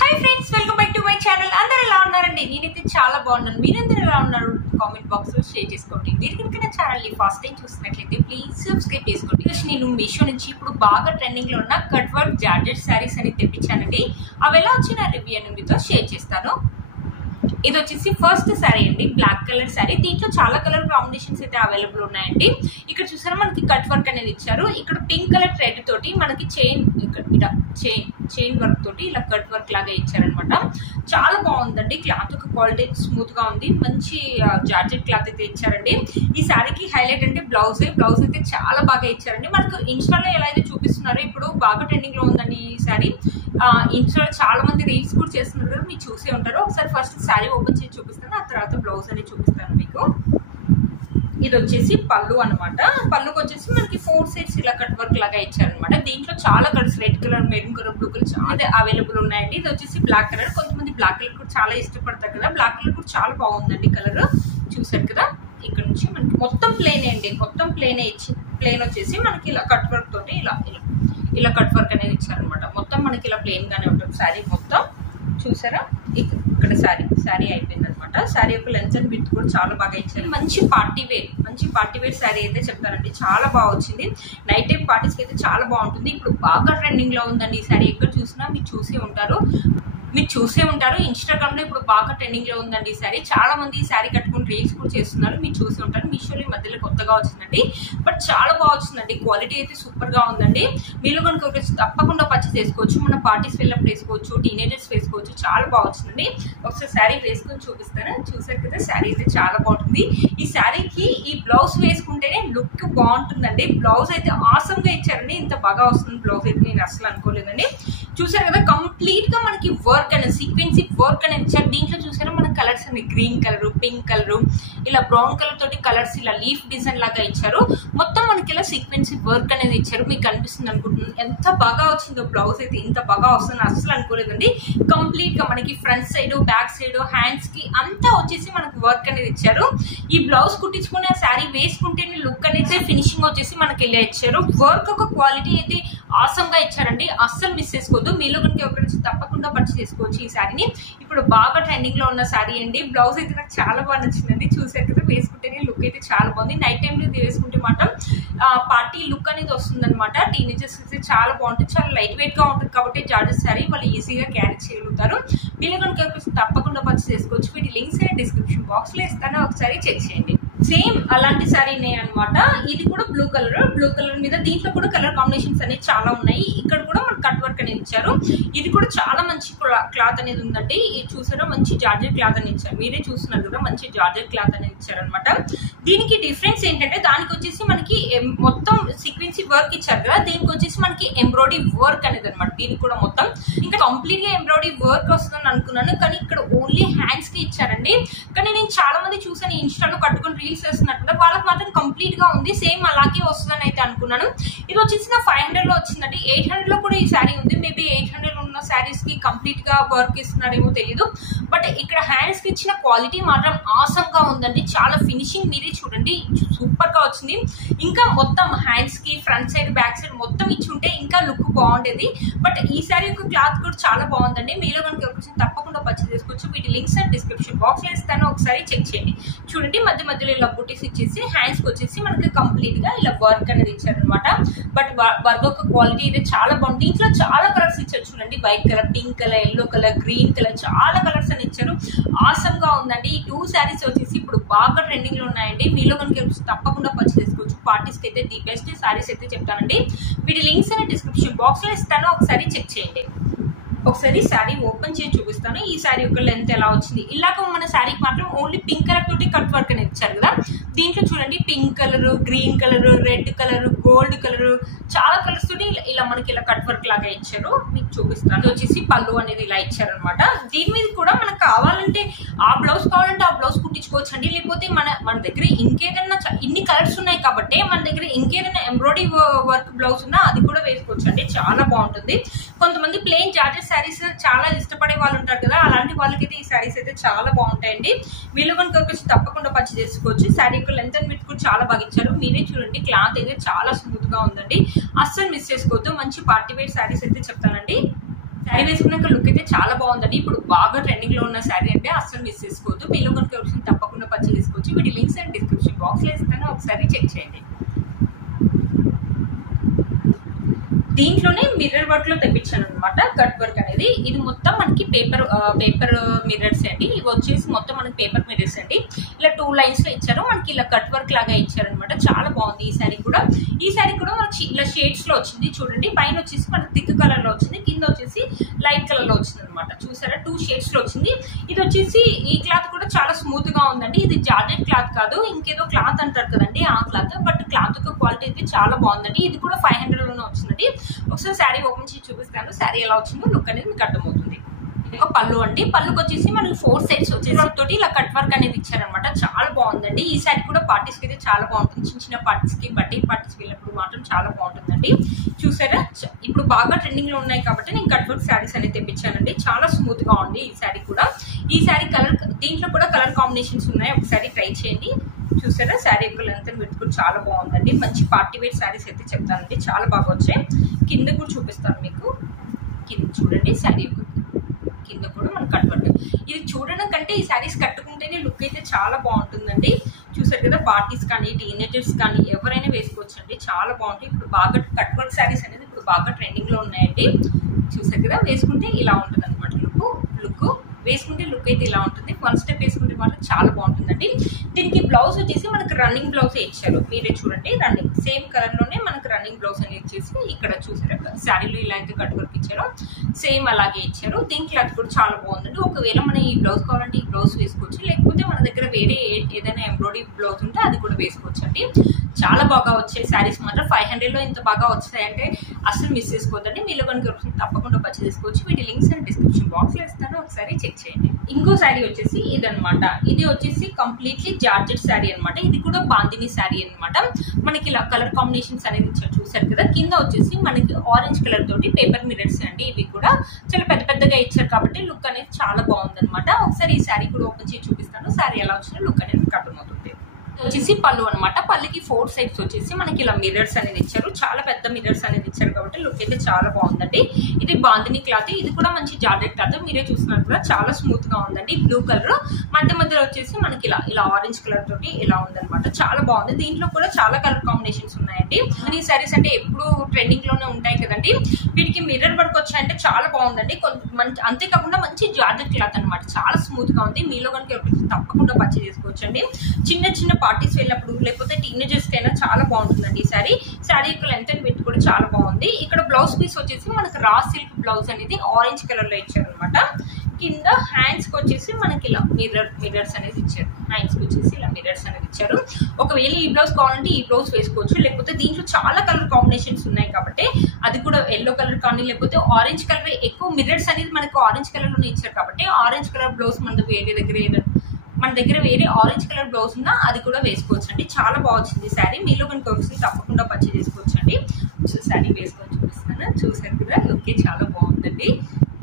Hi friends, welcome back to my channel. అందరూ ఎలా ఉన్నారండి? నేనైతే చాలా బాగున్నాను. మీరందరూ ఎలా ఉన్నారు? కామెంట్ బాక్స్ లో షేర్ చేసుకోండి. మీరు కనుక నా ఛానల్ ని ఫస్ట్ టైం చూసినట్లయితే ప్లీజ్ సబ్స్క్రైబ్ చేసుకోండి. నేను మీషో నుంచి ఇప్పుడు బాగా ట్రెండింగ్ లో ఉన్న కట్ వర్క్ జార్జెట్ శారీస్ అని తెప్పించానండి. అవి ఎలా వచ్చిన రివ్యూ అని మీతో షేర్ చేస్తాను. ఇది వచ్చేసి ఫస్ట్ శారీ అండి, బ్లాక్ కలర్ శారీ. దీంట్లో చాలా కలర్ కాంబినేషన్స్ అయితే అవైలబుల్ ఉన్నాయండి. ఇక్కడ చూసారా మనకి కట్ వర్క్ అనేది ఇచ్చారు. ఇక్కడ పింక్ కలర్ థ్రెడ్ తోటి మనకి చైన్ వర్క్ తోటి ఇలా కట్ వర్క్ లాగా ఇచ్చారనమాట. చాలా బాగుందండి. క్లాత్ ఒక క్వాలిటీ స్మూత్ గా ఉంది. మంచి జార్జెట్ క్లాత్ అయితే ఇచ్చారండి. ఈ శారీకి హైలైట్ అంటే బ్లౌజ్ అయితే చాలా బాగా ఇచ్చారండి. మనకు ఇన్స్టాలో ఎలా అయితే చూపిస్తున్నారో ఇప్పుడు బాగా ట్రెండింగ్ లో ఉందండి ఈ శారీ. ఇన్స్టాలో చాలా మంది రీల్స్ కూడా చేస్తున్నారు కదా, మీరు చూసే ఉంటారు. ఒకసారి ఫస్ట్ శారీ ఓపెన్ చేసి చూపిస్తాను, ఆ తర్వాత బ్లౌజ్ అనేది చూపిస్తాను మీకు. ఇది వచ్చేసి పళ్ళు అనమాట. పళ్ళుకి వచ్చేసి మనకి 4 సైడ్స్ ఇలా కట్ వర్క్ లాగా ఇచ్చారనమాట. దీంట్లో చాలా colours, red colour, maroon colour, blue colour చాలా అవైలబుల్ ఉన్నాయండి. ఇది వచ్చేసి బ్లాక్ కలర్. కొంతమంది బ్లాక్ కలర్ కూడా చాలా ఇష్టపడతారు కదా, బ్లాక్ కలర్ కూడా చాలా బాగుందండి కలర్. చూసారు కదా, ఇక్కడ నుంచి మనకి మొత్తం ప్లేన్ అండి, మొత్తం ప్లేన్ వచ్చేసి మనకి ఇలా కట్ వర్క్ తోటి ఇలా కట్ వర్క్ అనేది ఇచ్చారనమాట. మొత్తం మనకి ఇలా ప్లేన్ గానే ఉంటుంది శారీ మొత్తం. చూసారా, ఇక్కడ శారీ అయిపోయింది అనమాట. శారీ యొక్క లెంత్ అండ్ విడ్త్ కూడా చాలా బాగా ఇచ్చారు. మంచి పార్టీ వేర్ శారీ అయితే చెప్తానండి. చాలా బాగా వచ్చింది. నైట్ టైం పార్టీస్ కి అయితే చాలా బాగుంటుంది. ఇప్పుడు బాగా ట్రెండింగ్ లో ఉందండి ఈ శారీ. ఎక్కడ చూసినా మీరు చూసే ఉంటారు. ఇన్స్టాగ్రామ్ లో ఇప్పుడు బాగా ట్రెండింగ్ లో ఉందండి ఈ శారీ. చాలా మంది ఈ శారీ కట్టుకుని రీల్స్ కూడా చేస్తున్నారు. మీరు చూసే ఉంటారు. మీషోలో ఈ మధ్యలో కొత్తగా వచ్చిందండి, బట్ చాలా బాగా వచ్చిందండి. క్వాలిటీ అయితే సూపర్ గా ఉందండి. మీరు కనుక తప్పకుండా పర్చేస్ చేసుకోవచ్చు. మన పార్టీస్ వెళ్ళినప్పుడు వేసుకోవచ్చు, టీనేజర్స్ వేసుకోవచ్చు. చాలా బాగా వచ్చిందండి. ఒకసారి శారీ వేసుకొని చూపిస్తాను. చూసారు కదా, శారీ అయితే చాలా బాగుంటుంది. ఈ శారీకి ఈ బ్లౌజ్ వేసుకుంటేనే లుక్ బాగుంటుందండి. బ్లౌజ్ అయితే ఆసమ్ గా ఇచ్చారండి. ఇంత బాగా వస్తుంది బ్లౌజ్ అయితే నేను అసలు అనుకోలేదండి. చూసారు కదా, కంప్లీట్ గా మనకి వర్క్ అనేది సీక్వెన్సీ వర్క్ అనేది ఇచ్చారు. దీంట్లో చూసారా మన కలర్స్ అన్ని గ్రీన్ కలర్, పింక్ కలర్, ఇలా బ్రౌన్ కలర్ తోటి కలర్స్ ఇలా లీఫ్ డిజైన్ లాగా ఇచ్చారు. మొత్తం మనకి ఇలా సీక్వెన్సీ వర్క్ అనేది ఇచ్చారు. మీకు కనిపిస్తుంది అనుకుంటున్నాను. ఎంత బాగా వచ్చిందో బ్లౌజ్ అయితే. ఇంత బాగా వస్తుంది అసలు అనుకోలేదండి. కంప్లీట్ గా మనకి front side, back side, hands కి అంతా వచ్చేసి మనకి వర్క్ అనేది ఇచ్చారు. ఈ బ్లౌజ్ కుట్టించుకుని ఆ శారీ వేసుకుంటే లుక్ అనేది ఫినిషింగ్ వచ్చేసి మనకి ఇలా ఇచ్చారు. వర్క్ ఒక క్వాలిటీ అయితే ఆసమ్ గా ఇచ్చారండి. అస్సలు మిస్ చేసుకోవద్దు. మీలో కనుక ఒకరి నుంచి తప్పకుండా పర్చేస్ చేసుకోవచ్చు ఈ శారీని. ఇప్పుడు బాగా ట్రెండింగ్ లో ఉన్న శారీ అండి. బ్లౌజ్ అయితే నాకు చాలా బాగా నచ్చిందండి. చూసారు కదా, వేసుకుంటేనే లుక్ అయితే చాలా బాగుంది. నైట్ టైం లో వేసుకుంటే మాత్రం పార్టీ లుక్ అనేది వస్తుంది అనమాట. టీనేజర్స్ అయితే చాలా బాగుంటుంది. చాలా లైట్ వెయిట్ గా ఉంటుంది కాబట్టి జార్జెట్ శారీ వాళ్ళు ఈజీగా క్యారీ చేయగలుగుతారు. మీరు కనుక తప్పకుండా పర్చేస్ చేసుకోవచ్చు. వీటి లింక్స్ డిస్క్రిప్షన్ బాక్స్ లో ఇస్తాను, ఒకసారి చెక్ చేయండి. సేమ్ అలాంటి శారీనే అనమాట. ఇది కూడా బ్లూ కలర్ మీద. దీంట్లో కూడా కలర్ కాంబినేషన్స్ అనేవి చాలా ఉన్నాయి. ఇక్కడ కూడా మనకు కట్ వర్క్ అనేది ఇచ్చారు. ఇది కూడా చాలా మంచి క్లాత్ అనేది ఉందండి. ఇది చూసారా, మంచి జార్జెట్ క్లాత్ అనేది ఇచ్చారు. మీరే చూస్తున్నారు కదా, మంచి జార్జెట్ క్లాత్ అనేది ఇచ్చారు అనమాట. దీనికి డిఫరెన్స్ ఏంటంటే, దానికి వచ్చేసి మనకి మొత్తం సీక్వెన్సీ వర్క్ ఇచ్చారు కదా, దీనికి వచ్చేసి మనకి ఎంబ్రాయిడరీ వర్క్ అనేది అనమాట. దీనికి కూడా మొత్తం ఇంకా కంప్లీట్ గా ఎంబ్రాయిడరీ వర్క్ వస్తుందని అనుకున్నాను, కానీ ఇక్కడ ఓన్లీ హ్యాండ్స్ కి ఇచ్చారండి. కానీ నేను చాలా మంది చూసాను ఇన్స్టాలో కట్టుకుని రీల్స్ చేస్తున్నట్టు, వాళ్ళకి మాత్రం కంప్లీట్ గా ఉంది. సేమ్ అలాగే వస్తుందని అయితే అనుకున్నాను. ఇది వచ్చేసి నా 500 లో వచ్చిందండి. 800 లో కూడా ఈ శారీ ఉంది. మేబీ 800 ఉన్న శారీస్ కి కంప్లీట్ గా వర్క్ ఇస్తున్నారేమో తెలియదు, బట్ ఇక్కడ హ్యాండ్స్ కి ఇచ్చిన క్వాలిటీ మాత్రం ఆసమ్ గా ఉందండి. చాలా ఫినిషింగ్ మీరే చూడండి, సూపర్ గా వచ్చింది. ఇంకా మొత్తం హ్యాండ్స్ కి ఫ్రంట్ సైడ్, బ్యాక్ సైడ్ మొత్తం ఇచ్చి ఉంటే ఇంకా లుక్ బాగుండేది. బట్ ఈ శారీ యొక్క క్లాత్ కూడా చాలా బాగుందండి. మీలో కనుక తప్పకుండా పర్చేస్ చేసుకోవచ్చు. వీటి లింక్స్ అండ్ డిస్క్రిప్షన్ బాక్స్ లో ఇస్తాను, ఒకసారి చెక్ చేయండి. చూడండి, మధ్యలో ఇలా బుటీస్ ఇచ్చేసి హ్యాండ్స్ కి వచ్చేసి మనకి కంప్లీట్ గా ఇలా వర్క్ అనేది ఇచ్చారనమాట. బట్ వర్క్ యొక్క క్వాలిటీ అయితే చాలా బాగుంది. దీంట్లో చాలా కలర్స్ ఇచ్చారు చూడండి. White colour, pink colour, yellow colour, green colour, చాలా కలర్స్ అని ఇచ్చారు. ఆసమ్ గా ఉందండి. ఈ 2 శారీస్ వచ్చేసి ఇప్పుడు బాగా ట్రెండింగ్ లో ఉన్నాయండి. మీలో కనుక తప్పకుండా పర్చేస్ చేసుకోవచ్చు. పార్టీస్ కి అయితే ది బెస్ట్ శారీస్ అయితే చెప్తానండి. వీటి లింక్స్ అనేది డిస్క్రిప్షన్ బాక్స్ లో ఇస్తాను, ఒకసారి చెక్ చేయండి. ఒకసారి శారీ ఓపెన్ చేసి చూపిస్తాను. ఈ శారీ యొక్క లెంత్ ఎలా వచ్చింది. ఇలాగ మన శారీకి మాత్రం ఓన్లీ పింక్ కలర్ తోటి కట్ వర్క్ అనేది ఇచ్చారు కదా. దీంట్లో చూడండి, pink colour, green colour, red colour, gold colour, చాలా కలర్స్ తోటి ఇలా మనకి ఇలా కట్ వర్క్ లాగా ఇచ్చారు. మీకు చూపిస్తాను. వచ్చేసి పళ్ళు అనేది ఇలా ఇచ్చారు అనమాట. దీని మీద కూడా మనకు కావాలంటే ఆ బ్లౌజ్ కుట్టించుకోవచ్చు అండి. లేకపోతే మన దగ్గర ఇంకేదన్నా ఇన్ని కలర్స్ ఉన్నాయి కాబట్టి మన దగ్గర ఇంకేదైనా ఎంబ్రాయిడరీ వర్క్ బ్లౌజ్ ఉన్నా అది కూడా వేసుకోవచ్చు అండి. చాలా బాగుంటుంది. కొంతమంది ప్లెయిన్ జార్జెట్ శారీస్ చాలా ఇష్టపడే వాళ్ళు ఉంటారు కదా, అలాంటి వాళ్ళకైతే ఈ శారీస్ అయితే చాలా బాగుంటాయండి. వీళ్ళు కనుక తప్పకుండా పర్చేస్ చేసుకోవచ్చు. శారీ యొక్క లెంత్ అండ్ విడ్త్ కూడా చాలా బాగా ఇచ్చారు. మీరే చూడండి, క్లాత్ అయితే చాలా స్మూత్ గా ఉందండి. అస్సలు మిస్ చేసుకోవద్దు. మంచి పార్టీ వేర్ శారీస్ అయితే చెప్తానండి. శారీ వేసుకున్నాక లుక్ అయితే చాలా బాగుందండి. ఇప్పుడు బాగా ట్రెండింగ్ లో ఉన్న శారీ అంటే అస్సలు మిస్ చేసుకోవద్దు. మీలో కనుక ఎవరిని తప్పకుండా పర్చేస్ చేసుకోవచ్చు. వీటి లింక్స్ అండ్ డిస్క్రిప్షన్ బాక్స్ లో ఇస్తాను, ఒకసారి చెక్ చేయండి. దీంట్లోనే మిర్రర్ వర్క్ లో తెప్పించాను అనమాట. కట్ వర్క్ అనేది ఇది మొత్తం మనకి పేపర్ మిర్రర్స్ అండి. ఇవి వచ్చేసి మొత్తం మనకి పేపర్ మిర్రర్స్ అండి. ఇలా 2 లైన్స్ లో ఇచ్చారు. మనకి ఇలా కట్ వర్క్ లాగా ఇచ్చారనమాట. చాలా బాగుంది ఈ శారీ కూడా. ఈ శారీ కూడా మనకి ఇలా షేడ్స్ లో వచ్చింది చూడండి. పైన వచ్చేసి మనకి థిక్ కలర్ లో వచ్చింది, కింద వచ్చేసి లైట్ కలర్ లో వచ్చింది అనమాట. చూసారా 2 షేడ్స్ లో వచ్చింది. ఇది వచ్చేసి ఈ క్లాత్ కూడా చాలా స్మూత్ గా ఉందండి. ఇది జార్జెట్ క్లాత్ కాదు, ఇంకేదో క్లాత్ అంటారు కదండి ఆ క్లాత్. బట్ క్లాత్ యొక్క క్వాలిటీ అయితే చాలా బాగుందండి. ఇది కూడా 500 లోనే వచ్చిందండి. ఒకసారి శారీ ఓపెన్ చేసి చూపిస్తాను. శారీ ఎలా వచ్చిందో లుక్ అనేది మీకు అర్థమవుతుంది. ఒక పళ్ళు అండి. పళ్ళుకి వచ్చేసి మనకి 4 సెట్స్ వచ్చేసి తోటి ఇలా కట్ వర్క్ అనేది ఇచ్చారనమాట. చాలా బాగుందండి. ఈ శారీ కూడా పార్టీస్ కి అయితే చాలా బాగుంటుంది. చిన్న చిన్న పార్టీస్ కి, బర్త్డే పార్టీస్ కి వెళ్ళినప్పుడు మాత్రం చాలా బాగుంటుందండి. చూసారా ఇప్పుడు బాగా ట్రెండింగ్ లో ఉన్నాయి కాబట్టి నేను కట్ వర్క్ శారీస్ అనేది తెప్పించానండి. చాలా స్మూత్ గా ఉంది ఈ శారీ కూడా. ఈ శారీ కలర్, దీంట్లో కూడా కలర్ కాంబినేషన్స్ ఉన్నాయి, ఒకసారి ట్రై చేయండి. చూసారా శారీ యొక్క లెంత్ అండ్ విడ్త్ కూడా చాలా బాగుందండి. మంచి పార్టీ వేర్ శారీస్ అయితే చెప్తానండి, చాలా బాగా వచ్చాయి. కింద కూడా చూపిస్తాను మీకు. కింద చూడండి శారీ యొక్క కింద కూడా మనం కట్ వర్క్. ఇది చూడడం కంటే ఈ శారీస్ కట్టుకుంటేనే లుక్ అయితే చాలా బాగుంటుందండి. చూసారు కదా, పార్టీస్ కానీ టీనేజర్స్ కానీ ఎవరైనా వేసుకోవచ్చు అండి. చాలా బాగుంటాయి. ఇప్పుడు బాగా కట్ వర్క్ శారీస్ అనేది ఇప్పుడు బాగా ట్రెండింగ్ లో ఉన్నాయండి. చూసారు కదా, వేసుకుంటే ఇలా ఉంటుంది అనమాట. లుక్ వేసుకుంటే లుక్ అయితే ఇలా ఉంటుంది. 1 స్టెప్ వేసుకుంటే మాత్రం చాలా బాగుంటుందండి. దీనికి బ్లౌజ్ వచ్చేసి మనకు రన్నింగ్ బ్లౌజ్ ఇచ్చారు. మీరే చూడండి, రన్నింగ్ సేమ్ కలర్ లోనే మనకు రన్నింగ్ బ్లౌజ్ అనేది ఇచ్చేసి ఇక్కడ చూసారు శారీలో ఇలా అయితే కట్ వర్క్ ఇచ్చారు, సేమ్ అలాగే ఇచ్చారు. దీనికి అది కూడా చాలా బాగుందండి. ఒకవేళ మనం ఈ బ్లౌజ్ కావాలంటే ఈ బ్లౌజ్ వేసుకోవచ్చు, లేకపోతే మన దగ్గర వేరే ఏదైనా ఎంబ్రాయిడరీ బ్లౌజ్ ఉంటే అది కూడా వేసుకోవచ్చు అండి. చాలా బాగా వచ్చాయి శారీస్ మాత్రం. 500 లో ఇంత బాగా వచ్చాయంటే అసలు మిస్ చేసుకోవద్దండి. మీలో కనుక తప్పకుండా పర్చేస్ చేసుకోవచ్చు. వీటి లింక్స్ అండ్ డిస్క్రిప్షన్ బాక్స్ లో ఇస్తాను, ఒకసారి చెక్ చేయండి. ఇంకో శారీ వచ్చేసి ఇదనమాట. ఇది వచ్చేసి కంప్లీట్లీ జార్జెట్ శారీ అనమాట. ఇది కూడా బాందిని శారీ అనమాట. మనకి ఇలా కలర్ కాంబినేషన్స్ అనేది ఇచ్చారు చూసారు కదా. కింద వచ్చేసి మనకి ఆరెంజ్ కలర్ తోటి పేపర్ మిర్రర్స్ అండి. ఇవి కూడా చాలా పెద్ద పెద్దగా ఇచ్చారు కాబట్టి లుక్ అనేది చాలా బాగుంది అనమాట. ఒకసారి ఈ శారీ కూడా ఓపెన్ చేసి చూపిస్తాను. శారీ ఎలా వచ్చినా లుక్ అనేది మీకు అర్థమవుతుంది. వచ్చేసి పళ్ళు అనమాట. పళ్ళుకి 4 సైడ్స్ వచ్చేసి మనకి ఇలా మిర్రర్స్ అనేది ఇచ్చారు. చాలా పెద్ద మిర్రర్స్ అనేది ఇచ్చారు కాబట్టి లుక్ అయితే చాలా బాగుందండి. ఇది బాందిని క్లాత్. ఇది కూడా మంచి జార్జెట్ క్లాత్. మీరే చూస్తున్నారు కూడా చాలా స్మూత్ గా ఉందండి. బ్లూ కలర్ మధ్యలో వచ్చేసి మనకి ఇలా ఆరెంజ్ కలర్ తోటి ఇలా ఉందన్నమాట. చాలా బాగుంది. దీంట్లో కూడా చాలా కలర్ కాంబినేషన్స్ ఉన్నాయండి. ఈ సారీస్ అంటే ఎప్పుడు ట్రెండింగ్ లోనే ఉంటాయి కదండి. వీటికి మిర్రర్ వర్క్ వచ్చాయంటే చాలా బాగుందండి. అంతేకాకుండా మంచి జార్జెట్ క్లాత్ అనమాట. చాలా స్మూత్ గా ఉంది. మీలో కనుక తప్పకుండా పర్చేస్ చేసుకోవచ్చు అండి. చిన్న చిన్న పార్టీస్ వెళ్ళినప్పుడు లేకపోతే టీనేజర్స్ కైనా చాలా బాగుంటుందండి ఈ శారీ. శారీ యొక్క లెంత్ అండ్ విడ్త్ కూడా చాలా బాగుంది. ఇక్కడ బ్లౌజ్ పీస్ వచ్చేసి మనకి రా సిల్క్ బ్లౌజ్ అనేది ఆరెంజ్ కలర్ లో ఇచ్చారు అనమాట. కింద హ్యాండ్స్ కి వచ్చేసి మనకి ఇలా మిర్రర్స్ అనేది ఇచ్చారు. హ్యాండ్స్ కి వచ్చేసి ఇలా మిర్రర్స్ అనేది ఇచ్చారు. ఒకవేళ ఈ బ్లౌజ్ కావాలంటే ఈ బ్లౌజ్ వేసుకోవచ్చు, లేకపోతే దీంట్లో చాలా కలర్ కాంబినేషన్స్ ఉన్నాయి కాబట్టి అది కూడా ఎల్లో కలర్ కానీ లేకపోతే ఆరెంజ్ కలర్, ఎక్కువ మిర్రర్స్ అనేది మనకు ఆరెంజ్ కలర్ లోనే ఇచ్చారు కాబట్టి ఆరెంజ్ కలర్ బ్లౌజ్ మన దగ్గర వేరే ఆరెంజ్ కలర్ బ్లౌజ్ ఉన్నా అది కూడా వేసుకోవచ్చు అండి. చాలా బాగుంది శారీ. మీలో కనుక వచ్చి తప్పకుండా పర్చేస్ చేసుకోవచ్చు అండి. శారీ వేసుకొని చూపిస్తాను. చూసారు కదా, లుక్ చాలా బాగుందండి.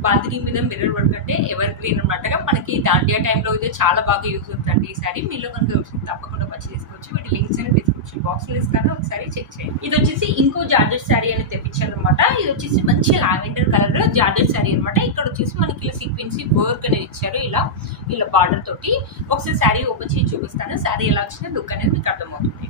బాందిని మీద మిర్రర్ వర్క్ అంటే ఎవర్ గ్రీన్ అన్నట్టుగా మనకి దాండియా టైంలో అయితే చాలా బాగా యూజ్ అవుతుందండి ఈ శారీ. మీలో కనుక వచ్చి తప్పకుండా పర్చేస్ చేసుకోవచ్చు. వీటి లింక్స్ అనేది డిస్క్రిప్షన్ బాక్స్ లో ఇస్తాను, ఒకసారి చెక్ చేయండి. ఇది వచ్చేసి ఇంకో జార్జెట్ శారీ అని తెప్పించాను అనమాట. ఇది వచ్చేసి మంచి లావెండర్ కలర్ జార్జెట్ శారీ అనమాట. ఇక్కడ వచ్చేసి మనకి ఇలా సీక్వెన్సీ వర్క్ అనేది ఇచ్చారు, ఇలా బార్డర్ తోటి. ఒకసారి శారీ ఓపెన్ చేసి చూపిస్తాను. శారీ ఎలా వచ్చిందో లుక్ అనేది మీకు అర్థమవుతుంది.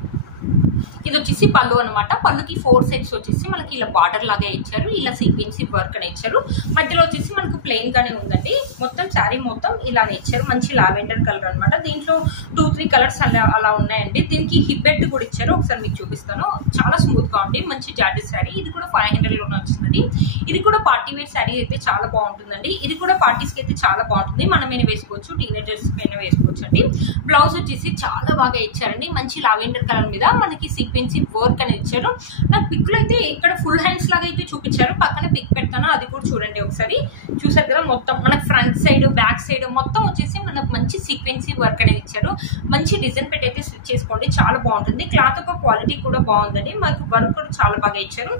ఇది వచ్చేసి పళ్ళు అనమాట. పళ్ళుకి 4 సెట్స్ వచ్చేసి మనకి ఇలా బార్డర్ లాగా ఇచ్చారు, ఇలా సీక్వెన్సీ వర్క్ అని ఇచ్చారు. మధ్యలో వచ్చేసి మనకు ప్లెయిన్ గానే ఉందండి. మొత్తం శారీ మొత్తం ఇలానే ఇచ్చారు. మంచి లావెండర్ కలర్ అనమాట. దీంట్లో 2-3 కలర్స్ అలా ఉన్నాయండి. దీనికి హిప్ బెల్ట్ కూడా ఇచ్చారు. ఒకసారి మీకు చూపిస్తాను. చాలా స్మూత్ గా ఉంది. మంచి జార్జెట్ శారీ. ఇది కూడా 500 లోనే వచ్చిందండి. ఇది కూడా పార్టీ వేర్ శారీ అయితే చాలా బాగుంటుందండి. ఇది కూడా పార్టీస్ కి అయితే చాలా బాగుంటుంది. మనమైనా వేసుకోవచ్చు, టీనేజర్స్ పైన వేసుకోవచ్చు అండి. బ్లౌజ్ వచ్చేసి చాలా బాగా ఇచ్చారండి. మంచి లావెండర్ కలర్ మీద మనకి సీక్వెన్సీ వర్క్ అనేది ఇచ్చారు. నాకు పిక్ లో అయితే ఇక్కడ ఫుల్ హ్యాండ్స్ లాగా అయితే చూపించారు. పక్కన పిక్ పెడతాను, అది కూడా చూడండి ఒకసారి. చూసారు కదా, మొత్తం మనకు ఫ్రంట్ సైడ్ బ్యాక్ సైడ్ మొత్తం వచ్చేసి మనకు మంచి సీక్వెన్సీ వర్క్ అనేది ఇచ్చారు. మంచి డిజైన్ పెట్టి అయితే స్టిచ్ చేసుకోండి, చాలా బాగుంటుంది. క్లాత్ యొక్క క్వాలిటీ కూడా బాగుందండి. మనకు వర్క్ కూడా చాలా బాగా ఇచ్చారు.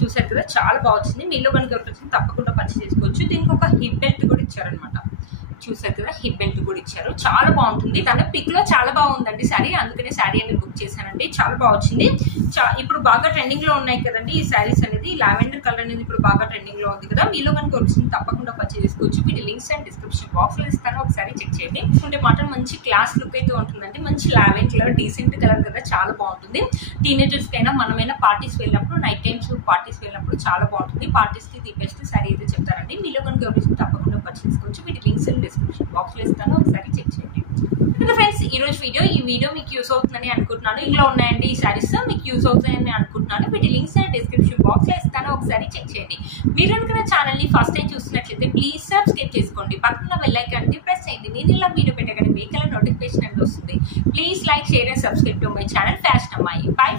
చూసారు కదా, చాలా బాగుంది. మీలో కనుక తప్పకుండా పర్చేస్ చేసుకోవచ్చు. దీనికి ఒక హిప్ బెల్ట్ కూడా ఇచ్చారనమాట. చూసారు కదా, హిప్ బెల్ట్ కూడా ఇచ్చారు. చాలా బాగుంటుంది. తన పిక్ లో చాలా బాగుందండి శారీ, అందుకనే శారీ అనేది బుక్ చేశానండి. చాలా బాగా వచ్చింది. ఇప్పుడు బాగా ట్రెండింగ్ లో ఉన్నాయి కదండి ఈ శారీస్ అనేది. లావెండర్ కలర్ అనేది ఇప్పుడు బాగా ట్రెండింగ్ లో ఉంది కదా. మీలో కనుక వచ్చింది తప్పకుండా పర్చేస్ చేసుకోవచ్చు. వీటి లింక్స్ అండ్ డిస్క్రిప్షన్ బాక్స్ లో ఇస్తాను, ఒకసారి చెక్ చేయండి. అంటే మాత్రం మంచి క్లాస్ లుక్ అయితే ఉంటుందండి. మంచి లావెండర్ కలర్, డీసెంట్ కలర్ కదా, చాలా బాగుంటుంది. టీనేజర్స్ కైనా మనమైనా పార్టీస్ వెళ్ళినప్పుడు, నైట్ టైమ్స్ పార్టీస్ వెళ్ళినప్పుడు చాలా బాగుంటుంది. పార్టీస్ కి ది బెస్ట్ శారీ అయితే చెప్తారండి. మీలో కనుక వచ్చింది తప్పకుండా పర్చేస్ చేసుకోవచ్చు. వీటి లింక్స్ అండ్ డిస్క్రిప్షన్ బాక్స్ లో ఇస్తాను, ఒకసారి చెక్ చేయండి. ఫ్రెండ్స్, ఈ రోజు ఈ వీడియో మీకు యూస్ అవుతుందని అనుకుంటున్నాను. ఇంట్లో ఉన్నాయండి ఈ శారీస్, మీకు యూస్ అవుతాయని అనుకుంటున్నాను. వీటి లింక్స్ అండ్ డిస్క్రిప్షన్ బాక్స్ లో ఇస్తాను, ఒకసారి చెక్ చేయండి. మీరు కనుక ఛానల్ ని ఫస్ట్ టైం చూస్తున్నట్లయితే ప్లీజ్ సబ్స్క్రైబ్ చేసుకోండి. పక్కన బెల్ ఐకాన్ ని ప్రెస్ చేయండి. నేను ఇలా వీడియో పెట్టగానే మీకు నోటిఫికేషన్ అనేది వస్తుంది. Please like, share and subscribe to my channel fashion అమ్మాయి. బై.